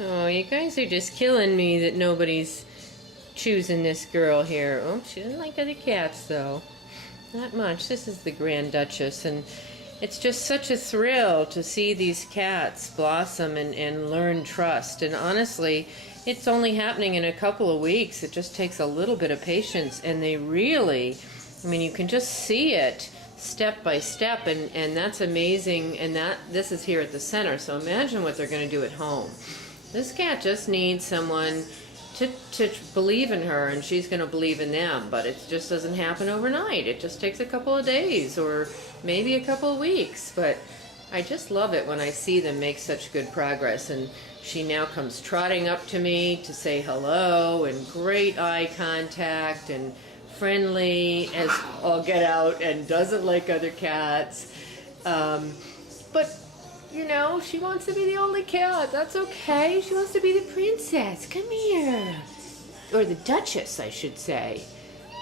Oh, you guys are just killing me that nobody's choosing this girl here. Oh, she doesn't like other cats, though. Not much. This is the Grand Duchess, and it's just such a thrill to see these cats blossom and learn trust. And honestly, it's only happening in a couple of weeks. It just takes a little bit of patience, and they really, I mean, you can just see it step by step, and that's amazing. And this is here at the center, so imagine what they're going to do at home. This cat just needs someone to believe in her, and she's going to believe in them, but it just doesn't happen overnight. It just takes a couple of days or maybe a couple of weeks, but I just love it when I see them make such good progress. And she now comes trotting up to me to say hello, and great eye contact, and friendly as all get out, and doesn't like other cats. But you know, she wants to be the only cat. That's okay. She wants to be the princess. Come here. Or the Duchess, I should say.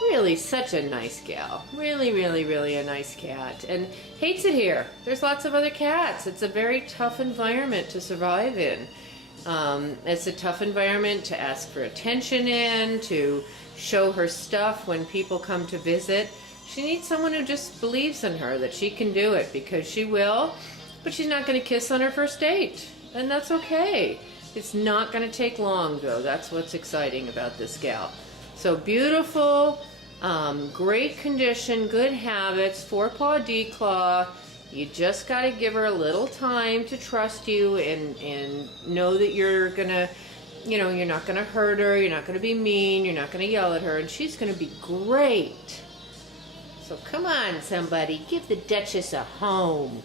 Really such a nice gal. Really, really, really a nice cat. And hates it here. There's lots of other cats. It's a very tough environment to survive in. It's a tough environment to ask for attention in, to show her stuff when people come to visit. She needs someone who just believes in her, that she can do it, because she will. But she's not going to kiss on her first date, and that's okay. It's not going to take long, though. That's what's exciting about this gal. So beautiful, great condition, good habits, four-paw declaw. You just got to give her a little time to trust you and know that you're going to, you know, you're not going to hurt her, you're not going to be mean, you're not going to yell at her, and she's going to be great. So come on, somebody, give the Duchess a home.